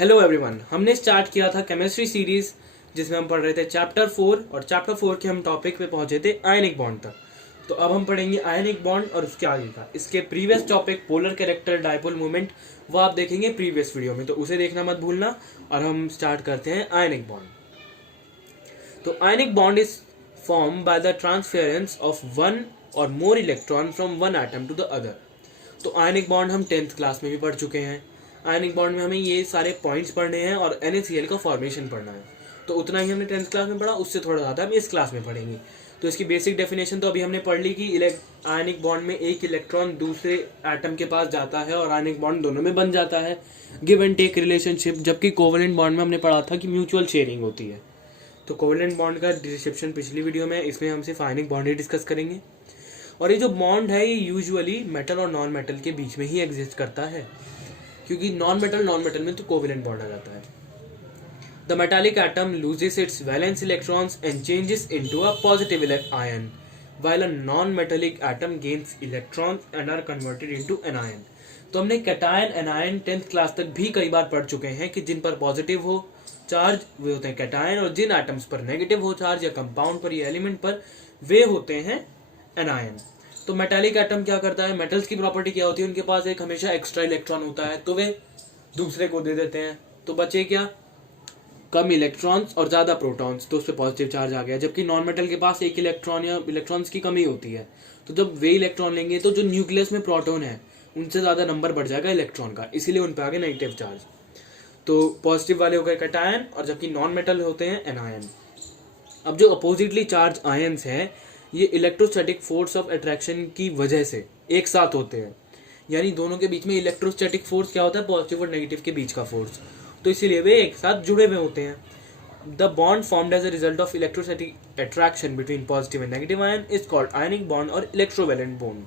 Hello everyone, हमने start किया था केमिस्ट्री सीरीज जिसमें हम पढ़ रहे थे चैप्टर 4 और चैप्टर 4 के हम टॉपिक पे पहुंचे थे आयनिक बॉन्ड तक। तो अब हम पढ़ेंगे आयनिक बॉन्ड और उसके आगे का। इसके previous topic polar character dipole movement वो आप देखेंगे प्रीवियस वीडियो में, तो उसे देखना मत भूलना। और हम स्टार्ट करते हैं आयनिक बॉन्ड। तो ionic bond is form by the transference of one or more electron from one atom to the other. तो आयनिक बॉन्ड हम 10th क्लास में भी पढ़ चुके हैं। आयनिक बॉन्ड में हमें ये सारे पॉइंट्स पढ़ने हैं और NaCl का फॉर्मेशन पढ़ना है। तो उतना ही हमने 10th क्लास में पढ़ा, उससे थोड़ा ज़्यादा हम इस क्लास में पढ़ेंगे। तो इसकी बेसिक डेफिनेशन तो अभी हमने पढ़ ली कि आयनिक बॉन्ड में एक इलेक्ट्रॉन दूसरे एटम के पास जाता है और आयनिक बॉन्ड दोनों में बन जाता है, गिव एंड टेक रिलेशनशिप। जबकि कोवेलेंट बॉन्ड में हमने पढ़ा था कि म्यूचुअल शेयरिंग होती है। तो कोवेलेंट बॉन्ड का डिस्क्रिप्शन पिछली वीडियो में, इसमें हम सिर्फ आयनिक बॉन्ड ही डिस्कस करेंगे। और ये जो बॉन्ड है ये यूजुअली मेटल और नॉन मेटल के बीच में ही एग्जिस्ट करता है, क्योंकि नॉन मेटल में तो कोवेलेंट बॉन्ड आ जाता है। The metallic atom loses its valence electrons and changes into a positive ion, while a non metallic atom gains electrons and are converted into anion. तो हमने कैटायन एनायन 10th क्लास तक भी कई बार पढ़ चुके हैं कि जिन पर पॉजिटिव हो चार्ज वे होते हैं कैटायन, और जिन एटम्स पर नेगेटिव हो चार्ज या कंपाउंड पर या एलिमेंट पर वे होते हैं एनायन। तो मेटालिक एटम क्या करता है, मेटल्स की प्रॉपर्टी क्या होती है, उनके पास एक हमेशा एक्स्ट्रा इलेक्ट्रॉन होता है, तो वे दूसरे को दे देते हैं। तो बचे क्या, कम इलेक्ट्रॉन्स और ज्यादा प्रोटॉन्स, तो उस पर पॉजिटिव चार्ज आ गया। जबकि नॉन मेटल के पास एक इलेक्ट्रॉन या इलेक्ट्रॉन्स की कमी होती है, तो जब वे इलेक्ट्रॉन लेंगे तो जो न्यूक्लियस में प्रोटॉन है उनसे ज्यादा नंबर बढ़ जाएगा इलेक्ट्रॉन का, इसीलिए उन पर आ गया नेगेटिव चार्ज। तो पॉजिटिव वाले हो गए कैटायन और जबकि नॉन मेटल होते हैं एनायन। अब जो अपोजिटली चार्ज आयंस हैं ये इलेक्ट्रोस्टैटिक फोर्स ऑफ अट्रैक्शन की वजह से एक साथ होते हैं, यानी दोनों के बीच में इलेक्ट्रोस्टैटिक फोर्स क्या होता है, पॉजिटिव और नेगेटिव के बीच का फोर्स, तो इसीलिए वे एक साथ जुड़े हुए होते हैं। The bond formed as a result of electrostatic attraction between positive and negative ion is called ionic bond और इलेक्ट्रोवैलेंट बॉन्ड।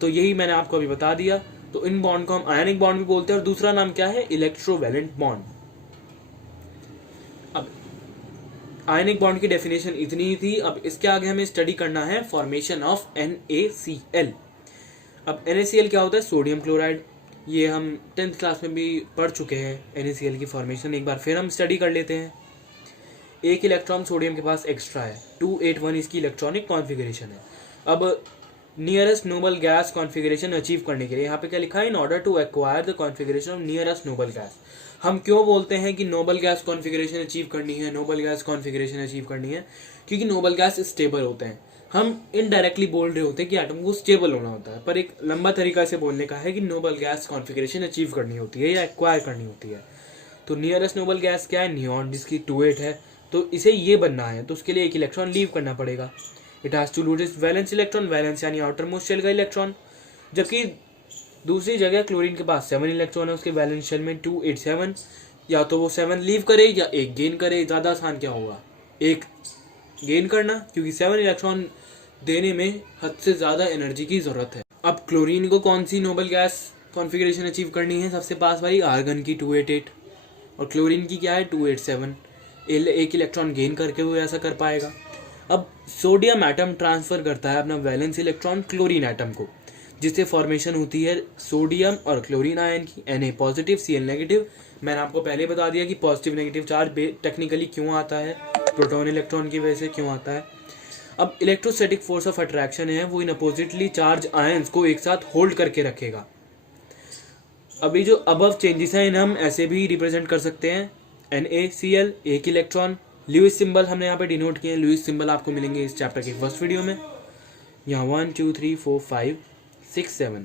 तो यही मैंने आपको अभी बता दिया। तो इन बॉन्ड को हम आयनिक बॉन्ड भी बोलते हैं और दूसरा नाम क्या है, इलेक्ट्रोवैलेंट बॉन्ड। अब आयनिक बॉन्ड की डेफिनेशन इतनी ही थी। अब इसके आगे हमें स्टडी करना है फॉर्मेशन ऑफ NaCl। अब NaCl क्या होता है, सोडियम क्लोराइड। ये हम 10th क्लास में भी पढ़ चुके हैं। NaCl की फॉर्मेशन एक बार फिर हम स्टडी कर लेते हैं। एक इलेक्ट्रॉन सोडियम के पास एक्स्ट्रा है, 281 इसकी इलेक्ट्रॉनिक कॉन्फ़िगरेशन है। अब nearest noble gas configuration achieve करने के लिए यहाँ पे क्या लिखा है, in order to acquire the configuration of nearest noble gas. हम क्यों बोलते हैं कि नोबल गैस कॉन्फ़िगरेशन अचीव करनी है, नोबल गैस कॉन्फ़िगरेशन अचीव करनी है, क्योंकि नोबल गैस स्टेबल होते हैं। हम इनडायरेक्टली बोल रहे होते हैं कि एटम को स्टेबल होना होता है, पर एक लंबा तरीका से बोलने का है कि नोबल गैस कॉन्फ़िगरेशन अचीव करनी होती है या एक्वायर करनी होती है। तो नियरेस्ट नोबल गैस क्या है, नियॉन, जिसकी 28 है, तो इसे ये बनना है तो उसके लिए एक इलेक्ट्रॉन लीव करना पड़ेगा। It has to lose its valence electron, valence यानी आउटर मोस्ट शेल का इलेक्ट्रॉन। जबकि दूसरी जगह क्लोरीन के पास 7 इलेक्ट्रॉन है, उसके वैलेंस शेल में 287, या तो वो 7 लीव करे या एक गेन करे। ज़्यादा आसान क्या होगा, एक गेन करना, क्योंकि 7 इलेक्ट्रॉन देने में हद से ज़्यादा एनर्जी की ज़रूरत है। अब क्लोरीन को कौन सी नोबल गैस कॉन्फ़िगरेशन अचीव करनी है, सबसे पास वाली आर्गन की 288, और क्लोरीन की क्या है 287। एक इलेक्ट्रॉन गेन करके वो ऐसा कर पाएगा। अब सोडियम एटम ट्रांसफर करता है अपना वैलेंस इलेक्ट्रॉन क्लोरीन एटम को, जिससे फॉर्मेशन होती है सोडियम और क्लोरीन आयन की, Na पॉजिटिव Cl नेगेटिव। मैंने आपको पहले बता दिया कि पॉजिटिव नेगेटिव चार्ज टेक्निकली क्यों आता है, प्रोटॉन इलेक्ट्रॉन की वजह से क्यों आता है। अब इलेक्ट्रोस्टैटिक फोर्स ऑफ अट्रैक्शन है वो इन अपोजिटली चार्ज आयंस को एक साथ होल्ड करके रखेगा। अभी जो अबव चेंजेस हैं इन्हें हम ऐसे भी रिप्रेजेंट कर सकते हैं, NaCl एक इलेक्ट्रॉन, लुईस सिंबल हमने यहाँ पे डिनोट किए हैं। लुईस सिंबल आपको मिलेंगे इस चैप्टर के फर्स्ट वीडियो में। यहाँ 1 2 3 4 5 6 7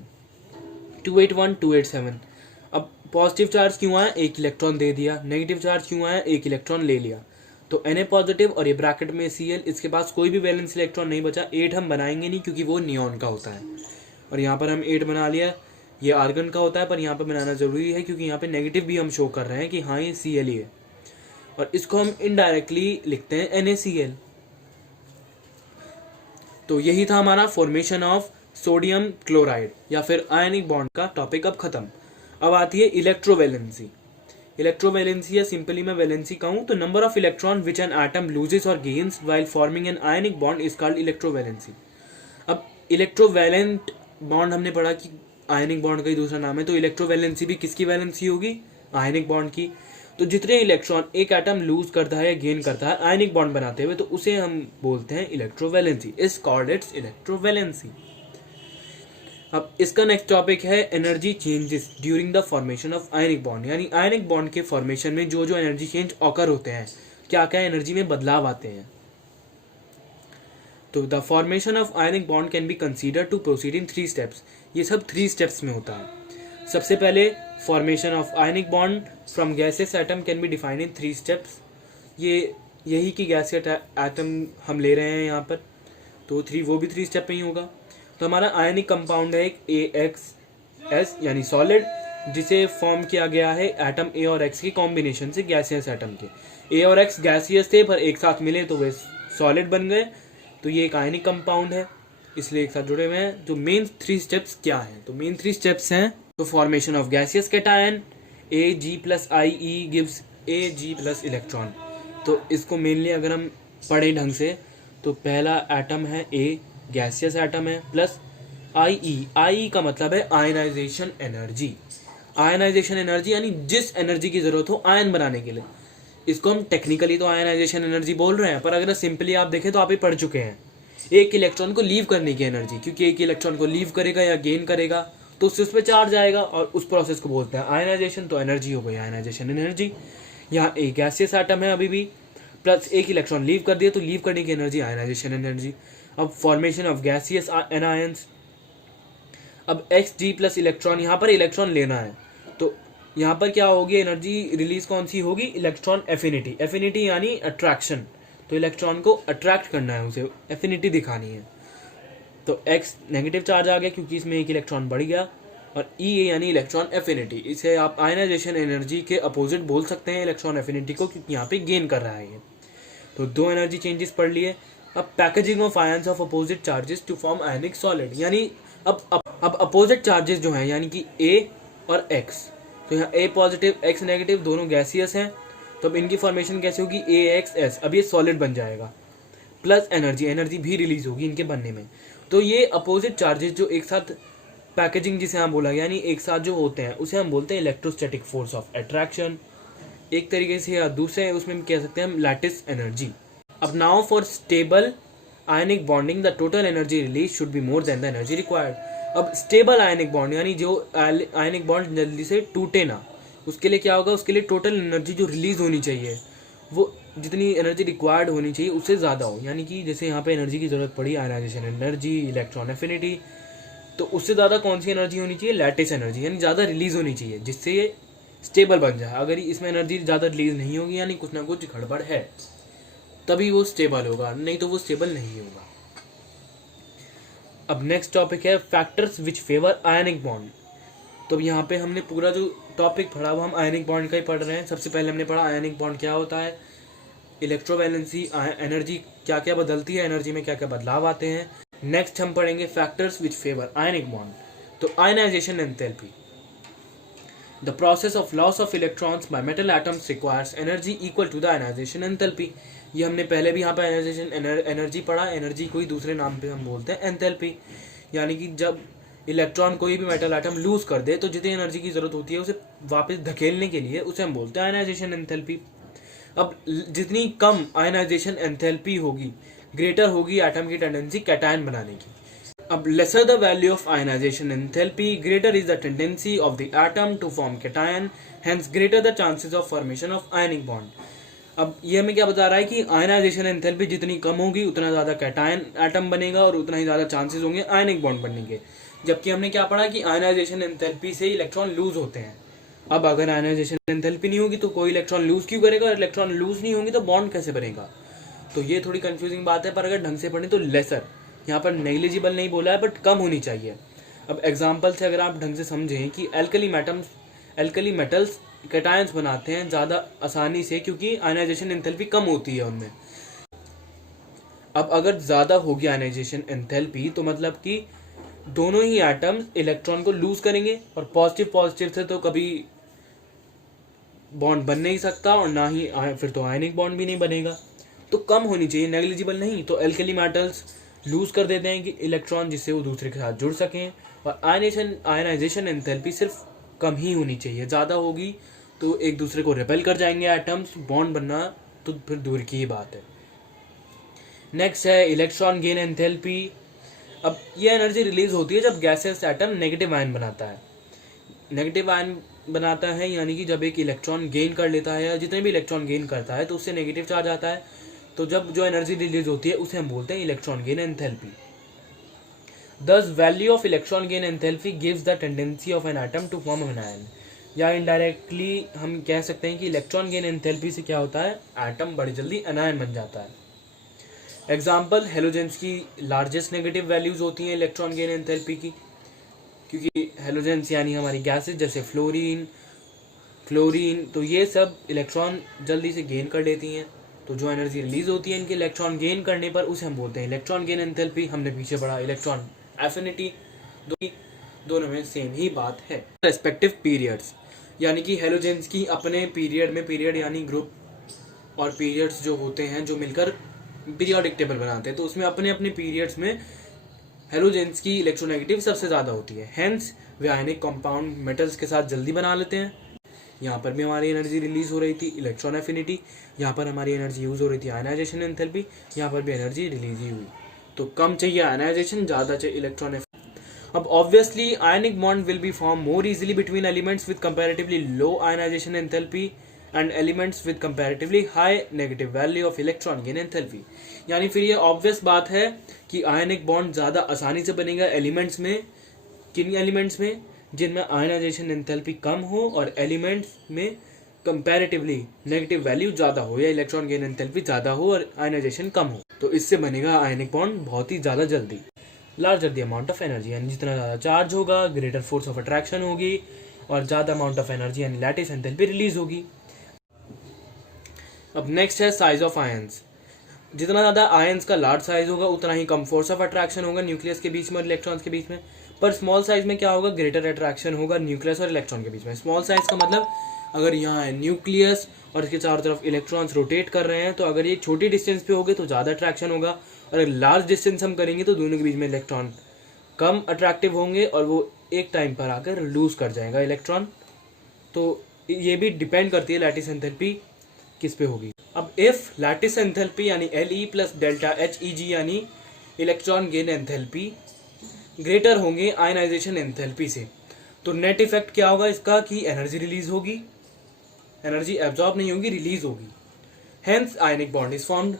281 287। अब पॉजिटिव चार्ज क्यों आया, एक इलेक्ट्रॉन दे दिया, नेगेटिव चार्ज क्यों आया, एक इलेक्ट्रॉन ले लिया। तो Na पॉजिटिव और ये ब्रैकेट में Cl, इसके पास कोई भी वैलेंस इलेक्ट्रॉन नहीं बचा। 8 हम बनाएंगे नहीं क्योंकि वो नियॉन का होता है, और यहाँ पर हम 8 बना लिया। ये आर्गन का होता है पर यहाँ पर बनाना जरूरी है क्योंकि यहाँ पे नेगेटिव भी हम शो कर रहे हैं कि हाँ ये Cl ही है, और इसको हम इनडायरेक्टली लिखते हैं NaCl। तो यही था हमारा फॉर्मेशन ऑफ सोडियम क्लोराइड या फिर आयनिक बॉन्ड का टॉपिक अब खत्म। अब आती है इलेक्ट्रोवैलेंसी। इलेक्ट्रोवैलेंसी या सिंपली मैं वैलेंसी कहूँ तो number of electron which an atom loses or gains while forming an ionic bond is called electrovalency. अब इलेक्ट्रोवैलेंट बॉन्ड हमने पढ़ा कि आयनिक बॉन्ड का ही दूसरा नाम है, तो इलेक्ट्रोवैलेंसी भी किसकी वैलेंसी होगी, आयनिक बॉन्ड की। तो जितने इलेक्ट्रॉन एक एटम लूज करता है या गेन करता है आयनिक बॉन्ड बनाते हुए, तो उसे हम बोलते हैं electrovalency, is called its electrovalency. अब इसका नेक्स्ट टॉपिक है energy changes during the formation of ionic bond, यानी आयनिक बॉन्ड के फॉर्मेशन में जो जो एनर्जी चेंज ऑकर होते हैं, क्या क्या एनर्जी में बदलाव आते हैं। तो the formation of ionic bond can be consider to proceed in 3 steps. ये सब 3 स्टेप्स में होता है। सबसे पहले formation of ionic bond from gaseous atom can be defined in 3 steps. ये यही कि गैसियस एटम हम ले रहे हैं यहाँ पर, तो 3 वो भी 3 स्टेप में ही होगा। तो हमारा आयनिक कंपाउंड है एक AXS यानी सॉलिड, जिसे फॉर्म किया गया है एटम A और X के कॉम्बिनेशन से गैसियस एटम के। A और X गैसियस थे पर एक साथ मिले तो वे सॉलिड बन गए, तो ये एक आयनिक कंपाउंड है, इसलिए एक साथ जुड़े हुए हैं। जो मेन 3 स्टेप्स क्या हैं, तो मेन 3 स्टेप्स हैं तो formation of gaseous cation Ag+IE gives Ag+ electron. तो इसको मेनली अगर हम पढ़े ढंग से तो पहला एटम है A, गैसियस एटम है, प्लस IE का मतलब है आयनाइजेशन एनर्जी। आयनाइजेशन एनर्जी यानी जिस एनर्जी की जरूरत हो आयन बनाने के लिए, इसको हम टेक्निकली तो आयनाइजेशन एनर्जी बोल रहे हैं, पर अगर सिंपली आप देखें तो आप ही पढ़ चुके हैं एक इलेक्ट्रॉन को लीव करने की एनर्जी, क्योंकि एक इलेक्ट्रॉन को लीव करेगा या गेन करेगा तो उससे उस पर चार्ज आएगा और उस प्रोसेस को बोलते हैं आयनाइजेशन। तो एनर्जी हो गई आयनाइजेशन एनर्जी। यहाँ एक गैसियस एटम है अभी भी, प्लस एक इलेक्ट्रॉन लीव कर दिया तो लीव करने की एनर्जी आयनाइजेशन एनर्जी। अब फॉर्मेशन ऑफ गैसियस एनायंस, अब Xg+ इलेक्ट्रॉन, यहाँ पर इलेक्ट्रॉन लेना है तो यहाँ पर क्या होगी, एनर्जी रिलीज कौन सी होगी, इलेक्ट्रॉन एफिनिटी। एफिनिटी यानी अट्रैक्शन, तो इलेक्ट्रॉन को अट्रैक्ट करना है, उसे एफिनिटी दिखानी है। तो X नेगेटिव चार्ज आ गया क्योंकि इसमें एक इलेक्ट्रॉन बढ़ गया, और E यानी इलेक्ट्रॉन एफिनिटी। इसे आप आयनाइजेशन एनर्जी के अपोजिट बोल सकते हैं इलेक्ट्रॉन एफिनिटी को, क्योंकि यहाँ पे गेन कर रहा है ये। तो 2 एनर्जी चेंजेस पढ़ लिए। अब packaging of ions of opposite charges to form ionic solid, यानी अब अपोजिट चार्जेस जो हैं यानी कि A और X, तो यहाँ A पॉजिटिव X नेगेटिव दोनों गैसियस हैं, तो अब इनकी फॉर्मेशन कैसे होगी, AXS, अब ये सॉलिड बन जाएगा, प्लस एनर्जी भी रिलीज होगी इनके बनने में। तो ये अपोजिट चार्जेस जो एक साथ पैकेजिंग जिसे हम बोला गया, यानी एक साथ जो होते हैं उसे हम बोलते हैं इलेक्ट्रोस्टैटिक फोर्स ऑफ अट्रैक्शन एक तरीके से, या दूसरे उसमें हम कह सकते हैं हम लैटिस एनर्जी। अब now for stable ionic bonding the total energy release should be more than the energy required. अब स्टेबल आयनिक बॉन्ड यानी जो आयनिक बॉन्ड जल्दी से टूटे ना, उसके लिए क्या होगा, उसके लिए टोटल एनर्जी जो रिलीज होनी चाहिए वो जितनी एनर्जी रिक्वायर्ड होनी चाहिए उससे ज़्यादा हो। यानी कि जैसे यहाँ पे एनर्जी की ज़रूरत पड़ी आयनाइजेशन एनर्जी, इलेक्ट्रॉन एफिनिटी, तो उससे ज़्यादा कौन सी एनर्जी होनी चाहिए, लैटिस एनर्जी, यानी ज़्यादा रिलीज होनी चाहिए जिससे ये स्टेबल बन जाए। अगर इसमें एनर्जी ज़्यादा रिलीज नहीं होगी यानी कुछ ना कुछ गड़बड़ है, तभी वो स्टेबल होगा, नहीं तो वो स्टेबल नहीं होगा। अब नेक्स्ट टॉपिक है factors which favour ionic bond. तो यहाँ पे हमने पूरा जो टॉपिक पढ़ा वो हम आयनिक बॉन्ड का ही पढ़ रहे हैं। सबसे पहले हमने पढ़ा आयनिक बॉन्ड क्या होता है, इलेक्ट्रोवैलेंसी, एनर्जी क्या क्या बदलती है, एनर्जी में क्या क्या बदलाव आते हैं। नेक्स्ट हम पढ़ेंगे factors which favour ionic bond. तो ionisation enthalpy, the process of loss of electrons by metal atoms requires energy equal to the ionisation enthalpy. ये हमने पहले भी यहाँ पर आयनाइजेशन एनर्जी पढ़ा, एनर्जी को ही दूसरे नाम पे हम बोलते हैं एंथैल्पी। यानी कि जब इलेक्ट्रॉन कोई भी मेटल एटम लूज कर दे तो जितनी एनर्जी की जरूरत होती है उसे वापस धकेलने के लिए उसे हम बोलते हैं आयनाइजेशन एंथैल्पी। अब जितनी कम आयनाइजेशन एंथैल्पी होगी ग्रेटर होगी एटम की टेंडेंसी कैटायन बनाने की। अब lesser the value of ionization enthalpy greater is the tendency of the atom to form cation, hence greater the chances of formation of ionic bond. अब ये हमें क्या बता रहा है कि आयनाइजेशन एंथैल्पी जितनी कम होगी उतना ज़्यादा कैटायन एटम बनेगा और उतना ही ज़्यादा चांसेस होंगे आयनिक बॉन्ड बनने के। जबकि हमने क्या पढ़ा कि आयनाइजेशन एंथैल्पी से इलेक्ट्रॉन लूज होते हैं। अब अगर आयनाइजेशन एंथैल्पी नहीं होगी तो कोई इलेक्ट्रॉन लूज क्यों करेगा, और इलेक्ट्रॉन लूज नहीं होंगे तो बॉन्ड कैसे बनेगा। तो ये थोड़ी कंफ्यूजिंग बात है, पर अगर ढंग से पढ़ें तो लेसर, यहाँ पर नेग्लिजिबल नहीं बोला है बट कम होनी चाहिए। अब एग्जाम्पल से अगर आप ढंग से समझें कि एल्कली मेटल्स कैटायंस बनाते हैं ज़्यादा आसानी से क्योंकि आयनाइजेशन एंथैल्पी कम होती है उनमें। अब अगर ज़्यादा होगी आयनाइजेशन एंथैल्पी तो मतलब कि दोनों ही एटम्स इलेक्ट्रॉन को लूज करेंगे, और पॉजिटिव से तो कभी बॉन्ड बन नहीं सकता और ना ही फिर तो आयनिक बॉन्ड भी नहीं बनेगा। तो कम होनी चाहिए, नेग्लिजिबल नहीं। तो एल्कली मेटल्स लूज कर देते हैं कि इलेक्ट्रॉन जिससे वो दूसरे के साथ जुड़ सकें, और आयनाइजेशन एंथैल्पी सिर्फ कम ही होनी चाहिए। ज़्यादा होगी तो एक दूसरे को रिपेल कर जाएंगे एटम्स, बॉन्ड बनना तो फिर दूर की ही बात है। नेक्स्ट है इलेक्ट्रॉन गेन एंथैल्पी। अब ये एनर्जी रिलीज होती है जब गैसेस एटम नेगेटिव आयन बनाता है। नेगेटिव आयन बनाता है यानी कि जब एक इलेक्ट्रॉन गेन कर लेता है, या जितने भी इलेक्ट्रॉन गेन करता है तो उससे नेगेटिव चार्ज आता है, तो जब जो एनर्जी रिलीज होती है उसे हम बोलते हैं electron gain enthalpy. Thus, value of electron gain enthalpy gives the tendency of an atom to form an ion। या इनडायरेक्टली हम कह सकते हैं कि इलेक्ट्रॉन गेन एंथैल्पी से क्या होता है, एटम बड़ी जल्दी एनायन बन जाता है। एग्जाम्पल, हेलोजेंस की लार्जेस्ट नेगेटिव वैल्यूज होती हैं इलेक्ट्रॉन गेन एंथैल्पी की, क्योंकि हेलोजेंस यानी हमारी गैसेज जैसे फ्लोरीन, क्लोरीन, तो ये सब इलेक्ट्रॉन जल्दी से गेन कर लेती हैं। तो जो एनर्जी रिलीज होती है इनके इलेक्ट्रॉन गेन करने पर उसे हम बोलते हैं इलेक्ट्रॉन गेन एंथैल्पी। हमने पीछे पढ़ा इलेक्ट्रॉन एफिनिटी, दोनों में सेम ही बात है। रेस्पेक्टिव पीरियड्स, यानी कि हेलोजेंस की अपने पीरियड में, पीरियड यानी ग्रुप और पीरियड्स जो होते हैं जो मिलकर पीरियोडिक टेबल बनाते हैं, तो उसमें अपने अपने पीरियड्स में हेलोजेंस की इलेक्ट्रोनेगेटिव सबसे ज़्यादा होती है। हेंस वे आयनिक कंपाउंड मेटल्स के साथ जल्दी बना लेते हैं। यहाँ पर भी हमारी एनर्जी रिलीज हो रही थी इलेक्ट्रॉन एफिनिटी, यहाँ पर हमारी एनर्जी यूज हो रही थी आयनाइजेशन एंथैल्पी, यहाँ पर भी एनर्जी रिलीज ही हुई। तो कम चाहिए आयनाइजेशन, ज़्यादा चाहिए इलेक्ट्रॉन एफिनिटी। अब obviously ionic bond will be form more easily between elements with comparatively low ionization enthalpy and elements with comparatively high negative value of electron gain enthalpy. यानी फिर ये obvious बात है कि आयनिक बॉन्ड ज़्यादा आसानी से बनेगा एलिमेंट्स में। किन एलिमेंट्स में? जिनमें आयनाइजेशन एंथैल्पी कम हो और एलिमेंट्स में कंपैरेटिवली नेगेटिव वैल्यू ज़्यादा हो, या इलेक्ट्रॉन गेन एंथैल्पी ज़्यादा हो और आयनाइजेशन कम हो, तो इससे बनेगा आयनिक बॉन्ड बहुत ही ज़्यादा जल्दी। Larger the amount of energy, यानी जितना ज़्यादा चार्ज होगा ग्रेटर फोर्स ऑफ अट्रैक्शन होगी और ज़्यादा अमाउंट ऑफ एनर्जी यानी लैटिस एंथैल्पी रिलीज होगी। अब नेक्स्ट है साइज ऑफ आयंस। जितना ज़्यादा आयंस का लार्ज साइज होगा उतना ही कम फोर्स ऑफ अट्रैक्शन होगा न्यूक्लियस के बीच में और इलेक्ट्रॉन्स के बीच में। पर स्मॉल साइज में क्या होगा, ग्रेटर अट्रैक्शन होगा न्यूक्लियस और इलेक्ट्रॉन के बीच में। स्मॉल साइज का मतलब अगर यहाँ है न्यूक्लियस और इसके चारों तरफ इलेक्ट्रॉन्स रोटेट कर रहे हैं, तो अगर ये छोटी डिस्टेंस पे होगे तो ज़्यादा अट्रैक्शन होगा, और अगर लार्ज डिस्टेंस हम करेंगे तो दोनों के बीच में इलेक्ट्रॉन कम अट्रैक्टिव होंगे और वो एक टाइम पर आकर लूज कर जाएगा इलेक्ट्रॉन। तो ये भी डिपेंड करती है लैटिस एंथैल्पी किस पे होगी। अब इफ लैटिस एंथैल्पी यानी Le प्लस डेल्टा HEG यानी इलेक्ट्रॉन गेन एंथैल्पी ग्रेटर होंगे आयनाइजेशन एंथैल्पी से, तो नेट इफेक्ट क्या होगा इसका कि एनर्जी रिलीज होगी, एनर्जी एब्जॉर्ब नहीं होगी, रिलीज होगी। Hence ionic bond is formed.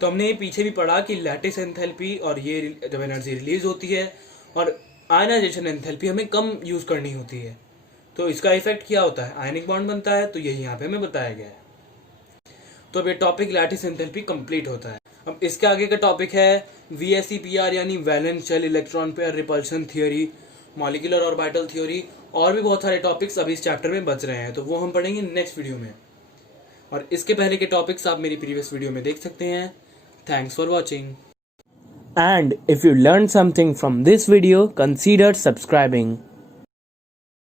तो हमने पीछे भी पढ़ा कि लैटिस एंथैल्पी और ये जब एनर्जी रिलीज होती है और आयनाइजेशन एंथैल्पी हमें कम यूज करनी होती है, तो इसका इफेक्ट क्या होता है, आयनिक बॉन्ड बनता है। तो यही यहाँ पे हमें बताया गया है। तो अब ये टॉपिक लैटिस एंथैल्पी कंप्लीट होता है। अब इसके आगे का टॉपिक है VSEPR यानी valence shell electron pair repulsion theory, molecular orbital theory, और भी बहुत सारे टॉपिक्स अभी इस चैप्टर में बच रहे हैं, तो वो हम पढ़ेंगे नेक्स्ट वीडियो में। और इसके पहले के टॉपिक्स आप मेरी प्रीवियस वीडियो में देख सकते हैं। Thanks for watching. And if you learned something from this video, consider subscribing.